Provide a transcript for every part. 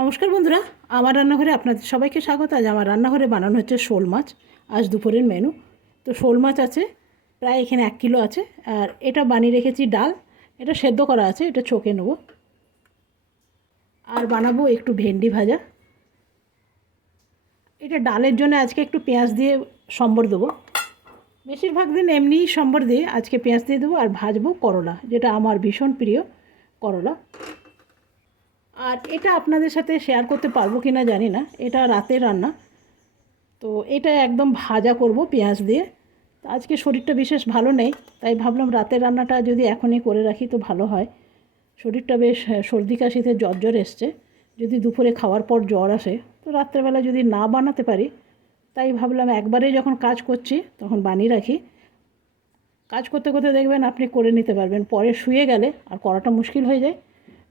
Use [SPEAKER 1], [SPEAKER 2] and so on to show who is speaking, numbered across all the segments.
[SPEAKER 1] নমস্কার বন্ধুরা, আমার রান্নাঘরে আপনাদের সবাইকে স্বাগত। আজ আমার রান্নাঘরে বানানো হচ্ছে শোল মাছ, আজ দুপুরের মেনু তো শোল মাছ আছে, প্রায় এখানে এক কিলো আছে, আর এটা বানিয়ে রেখেছি ডাল। এটা সেদ্ধ করা আছে, এটা চোখে নেব। আর বানাবো একটু ভেন্ডি ভাজা। এটা ডালের জন্য আজকে একটু পেঁয়াজ দিয়ে সম্বর দেবো। বেশিরভাগ দিন এমনিই সম্বর দিয়ে আজকে পেঁয়াজ দিয়ে দেবো আর ভাজবো করলা, যেটা আমার ভীষণ প্রিয় করলা। আর এটা আপনাদের সাথে শেয়ার করতে পারব কি না জানি না। এটা রাতের রান্না। তো এটা একদম ভাজা করব পেঁয়াজ দিয়ে। আজকে শরীরটা বিশেষ ভালো নেই, তাই ভাবলাম রাতের রান্নাটা যদি এখনই করে রাখি তো ভালো হয়। শরীরটা বেশ সর্দি কাশিতে জ্বর জ্বর এসছে। যদি দুপুরে খাওয়ার পর জ্বর আসে, তো রাত্রেবেলা যদি না বানাতে পারি, তাই ভাবলাম একবারে যখন কাজ করছি তখন বানিয়ে রাখি। কাজ করতে করতে দেখবেন আপনি করে নিতে পারবেন, পরে শুয়ে গেলে আর করাটা মুশকিল হয়ে যায়।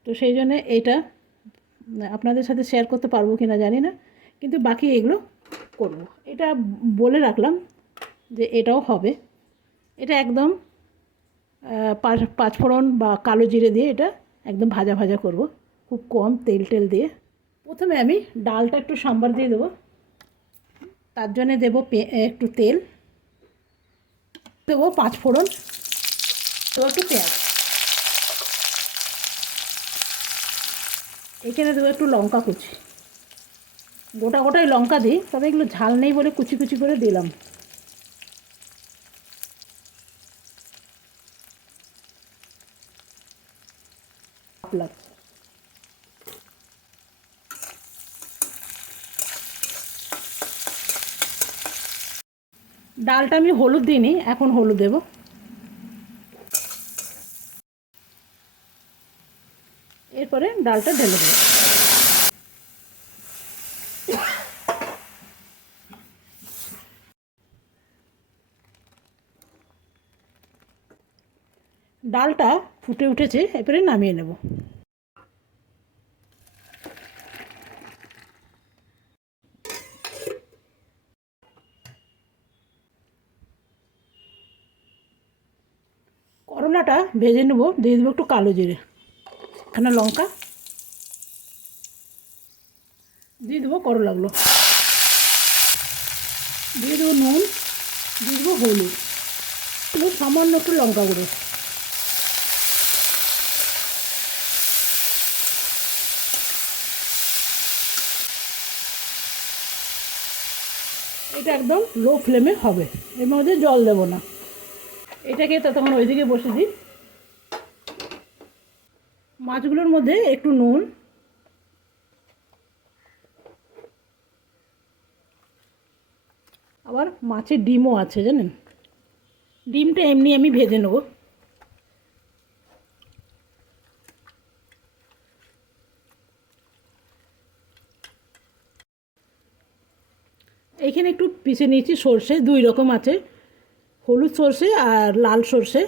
[SPEAKER 1] তো সেই জন্যে এইটা আপনাদের সাথে শেয়ার করতে পারব কি না জানি না, কিন্তু বাকি এগুলো করব। এটা বলে রাখলাম যে এটাও হবে। এটা একদম পাঁচ পাঁচফোড়ন বা কালো জিরে দিয়ে এটা একদম ভাজা ভাজা করব। খুব কম তেল টেল দিয়ে। প্রথমে আমি ডালটা একটু সাম্বার দিয়ে দেবো। তার জন্যে দেবো একটু তেল। দেবো পাঁচফোড়ন দেবো একটু পেঁয়াজ। এখানে দেবো একটু লঙ্কা কুচি। গোটা গোটাই লঙ্কা দিই, তবে এগুলো ঝাল নেই বলে কুচি কুচি করে দিলাম। ডালটা আমি হলুদ দিইনি, এখন হলুদ দেবো। এরপরে ডালটা ঢেলে দেবো। ডালটা ফুটে উঠেছে এরপরে নামিয়ে নেব। করলাটা ভেজে নেব, দিয়ে দেবো একটু কালো জিরে। এখানে লঙ্কা। দিয়ে দেবো করলাগুলো দিয়ে দেবো নুন, দিয়ে দেবো হলুদ। দেবো সামান্য একটু লঙ্কা গুঁড়ো। এটা একদম লো ফ্লেমে হবে। এর মধ্যে জল দেবো না। এটাকে ততক্ষণ ওইদিকে বসে দিই। মাছগুলোর মধ্যে একটু নুন। আবার মাছের ডিমও আছে, জানেন? ডিমটা এমনি আমি ভেজে নেব। এইখানে একটু পিছিয়ে নিয়েছি সর্ষে, দুই রকম আছে। হলুদ সর্ষে আর লাল সর্ষে।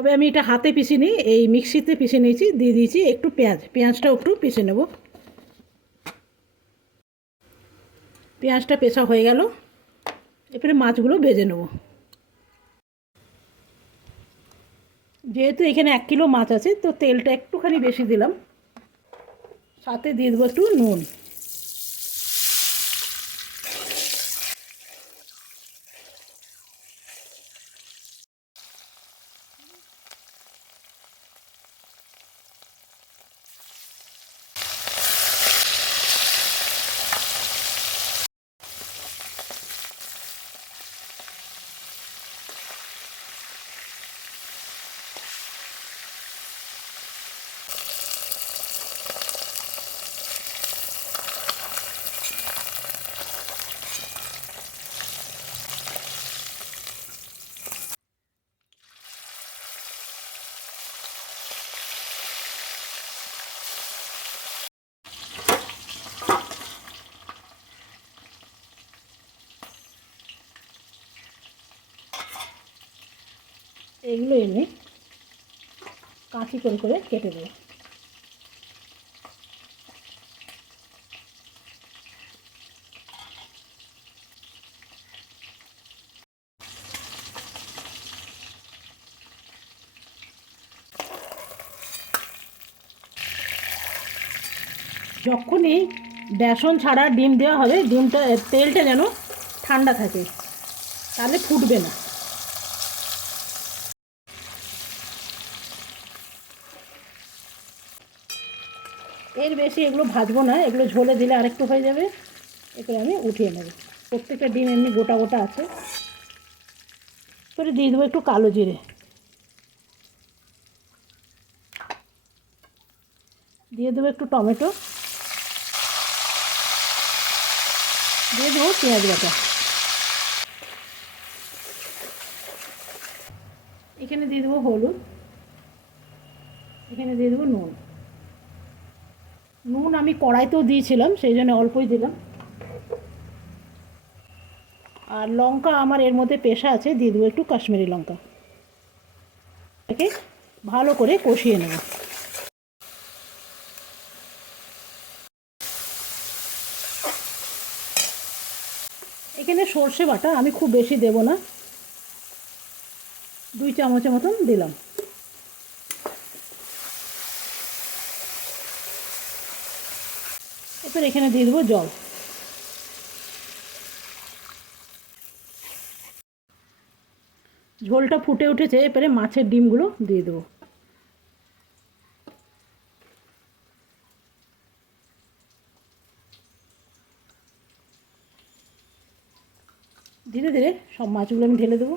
[SPEAKER 1] তবে আমি এটা হাতে পিষিনি এই মিক্সিতে পিষে নিয়েছি, দিয়ে দিয়েছি একটু পেঁয়াজ। পেঁয়াজটাও একটু পিষে নেব। পেঁয়াজটা পেশা হয়ে গেল। এরপরে মাছগুলো ভেজে নেব। যেহেতু এখানে এক কিলো মাছ আছে, তো তেলটা একটুখানি বেশি দিলাম। সাথে দিয়ে দেবো একটু নুন। এগুলো এনে কাঁচি করে করে কেটে দেবো। যখনই বেসন ছাড়া ডিম দেওয়া হবে, ডিমটা, তেলটা যেন ঠান্ডা থাকে, তাহলে ফুটবে না। এর বেশি এগুলো ভাজবো না, এগুলো ঝোলে দিলে আরেকটু হয়ে যাবে। এরপরে আমি উঠিয়ে নেব। প্রত্যেকটা ডিম এমনি গোটা গোটা আছে। করে দিয়ে দেবো একটু কালো জিরে। দিয়ে দেবো একটু টমেটো। দিয়ে দেবো পেঁয়াজ বাটা। এখানে দিয়ে দেবো হলুদ। এখানে দিয়ে দেবো নুন। নুন আমি কড়াইতেও দিয়েছিলাম, সেই জন্য অল্পই দিলাম। আর লঙ্কা আমার এর মধ্যে পেশা আছে, দিয়ে দেবো একটু কাশ্মীরি লঙ্কা। এটাকে ভালো করে কষিয়ে নেব। এখানে সর্ষে বাটা আমি খুব বেশি দেব না। দুই চামচের মতন দিলাম। এরপর এখানে দিয়ে দেবো জল। ঝোলটা ফুটে উঠেছে এরপরে মাছের ডিমগুলো দিয়ে দেবো। ধীরে ধীরে সব মাছগুলো আমি ঢেলে দেবো।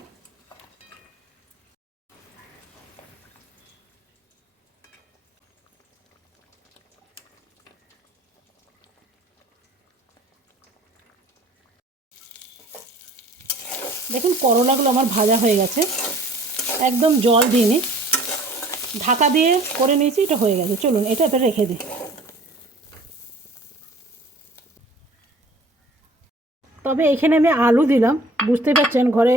[SPEAKER 1] দেখুন করলাগুলো আমার ভাজা হয়ে গেছে। একদম জল দিইনি। ঢাকা দিয়ে করে নিয়েছি, এটা হয়ে গেছে। চলুন, এটা রেখে দিই। তবে এখানে আমি আলু দিলাম। বুঝতে পারছেন, ঘরে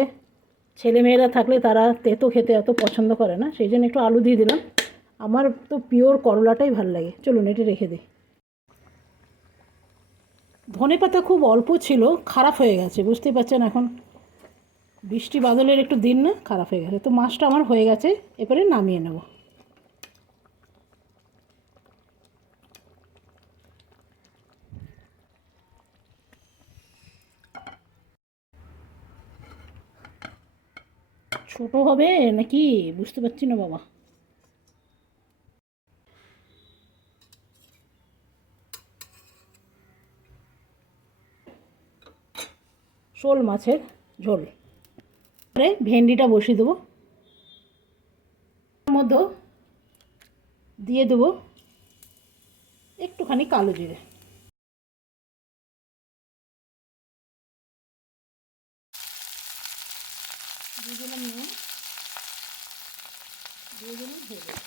[SPEAKER 1] ছেলেমেয়েরা থাকলে তারা তেতো খেতে এত পছন্দ করে না, সেই জন্য একটু আলু দিয়ে দিলাম। আমার তো পিওর করলাটাই ভালো লাগে। চলুন, এটা রেখে দিই। ধনে পাতা খুব অল্প ছিল, খারাপ হয়ে গেছে, বুঝতেই পারছেন এখন। বৃষ্টি বাদলের একটু দিন না, খারাপ হয়ে গেছে। তো মাছটা আমার হয়ে গেছে, এবারে নামিয়ে নেব। ছোট হবে নাকি? বুঝতে পারছি না বাবা। শোল মাছের ঝোল। এবারে ভেন্ডিটা বসিয়ে দেবো। মধ্যে দিয়ে দেবো একটুখানি কালো জিরে। দিয়ে দিলাম নুন। দিয়ে দিলাম হলুদ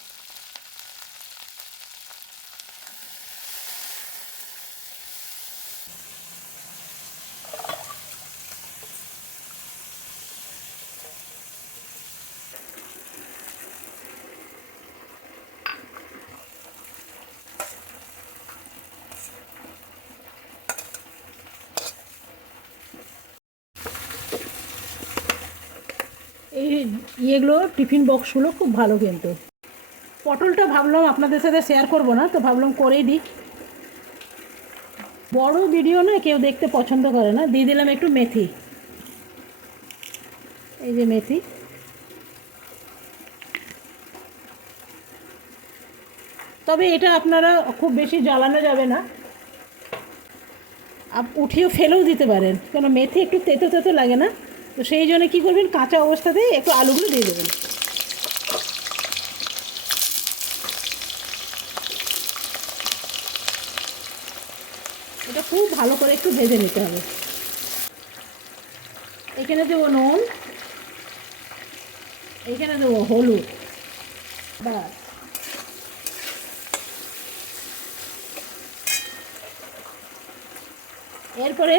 [SPEAKER 1] এই ইয়েগুলো টিফিন বক্সগুলো খুব ভালো কিন্তু। পটলটা ভাবলাম আপনাদের সাথে শেয়ার করব না, তো ভাবলাম করেই দিই। বড় ভিডিও না, কেউ দেখতে পছন্দ করে না। দিয়ে দিলাম একটু মেথি। এই যে মেথি। তবে এটা আপনারা খুব বেশি জ্বালানো যাবে না। আপ উঠিয়েও ফেলেও দিতে পারেন। কেন, মেথি একটু তেতো তেতো লাগে না? তো সেই জন্য কী করবেন? কাঁচা অবস্থাতেই একটু আলুগুলো দিয়ে দেবেন। এটা খুব ভালো করে একটু ভেজে নিতে হবে। এখানে দেবো নুন, এখানে দেবো হলুদ বাস এরপরে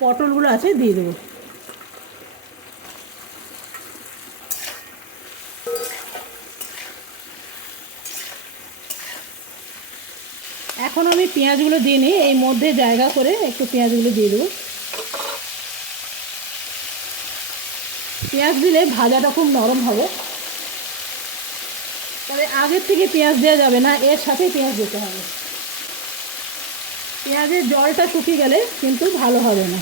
[SPEAKER 1] পটলগুলো আছে, দিয়ে দেবো। এখন আমি পেঁয়াজগুলো দিয়ে নিই, এই মধ্যে জায়গা করে একটু পেঁয়াজগুলো দিয়ে দেবো। পেঁয়াজ দিলে ভাজাটা খুব নরম হবে। তবে আগের থেকে পেঁয়াজ দেওয়া যাবে না, এর সাথে পেঁয়াজ দিতে হবে। পেঁয়াজের জলটা শুকিয়ে গেলে কিন্তু ভালো হবে না।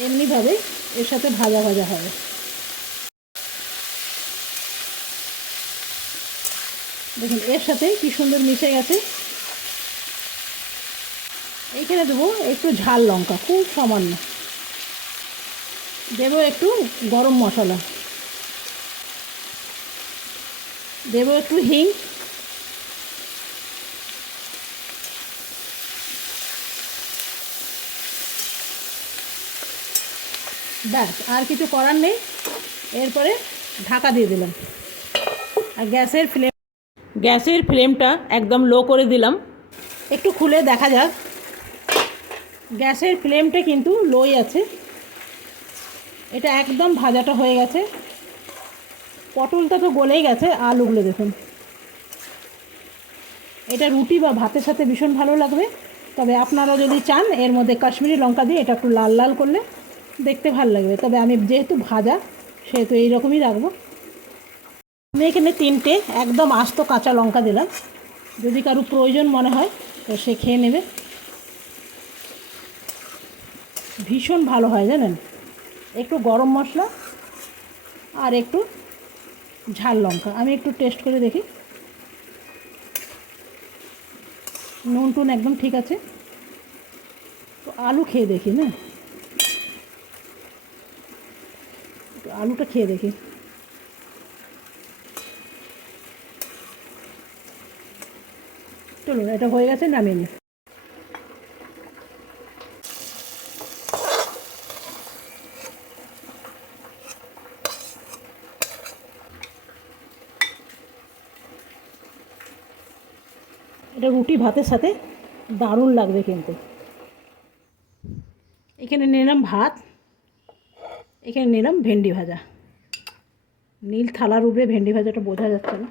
[SPEAKER 1] এমনিভাবে এর সাথে ভাজা ভাজা হবে। দেখুন, এর সাথে কি সুন্দর মিশে গেছে। এইখানে দেবো একটু ঝাল লঙ্কা, খুব সামান্য। দেবো একটু গরম মশলা। দেবো একটু হিং। ব্যাস, আর কিছু করার নেই। এরপরে ঢাকা দিয়ে দিলাম। আর গ্যাসের ফ্লেম গ্যাসের ফ্লেমটা একদম লো করে দিলাম। একটু খুলে দেখা যাক। গ্যাসের ফ্লেমটা কিন্তু লোই আছে। এটা একদম ভাজাটা হয়ে গেছে। পটলটা তো গলেই গেছে আলুগুলো দেখুন। এটা রুটি বা ভাতের সাথে ভীষণ ভালো লাগবে। তবে আপনারা যদি চান, এর মধ্যে কাশ্মীরি লঙ্কা দিয়ে এটা একটু লাল লাল করলে দেখতে ভালো লাগবে। তবে আমি যেহেতু ভাজা, সেহেতু এইরকমই রাখব। আমি এখানে তিনটে, একদম আস্ত কাঁচা লঙ্কা দিলাম। যদি কারও প্রয়োজন মনে হয়, তো সে খেয়ে নেবে। ভীষণ ভালো হয় জানেন। একটু গরম মশলা আর একটু ঝাল লঙ্কা। আমি একটু টেস্ট করে দেখি। নুন টুন একদম ঠিক আছে। তো আলু খেয়ে দেখি, না? আলুটা খেয়ে দেখি। চলুন এটা হয়ে গেছে, নামিয়ে নিই এটা রুটি ভাতের সাথে দারুণ লাগবে কিন্তু। এখানে নিলাম ভাত, এখানে নিলাম ভেন্ডি ভাজা। নীল থালার উপরে ভেন্ডি ভাজাটা বোঝা যাচ্ছে না।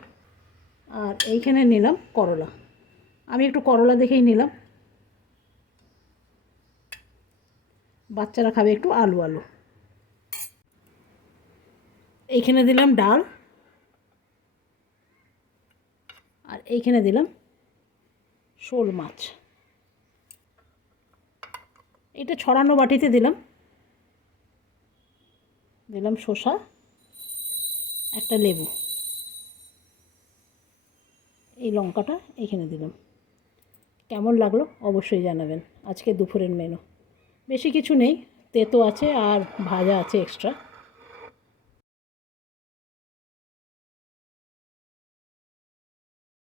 [SPEAKER 1] আর এইখানে নিলাম করলা। আমি একটু করলা দেখেই নিলাম। বাচ্চারা খাবে একটু আলু আলু। এইখানে দিলাম ডাল। আর এইখানে দিলাম শোল মাছ। এটা ছড়ানো বাটিতে দিলাম। দিলাম শসা, একটা লেবু। এই লঙ্কাটা এখানে দিলাম। কেমন লাগল অবশ্যই জানাবেন। আজকে দুপুরের মেনু বেশি কিছু নেই, তেতো আছে আর ভাজা আছে এক্সট্রা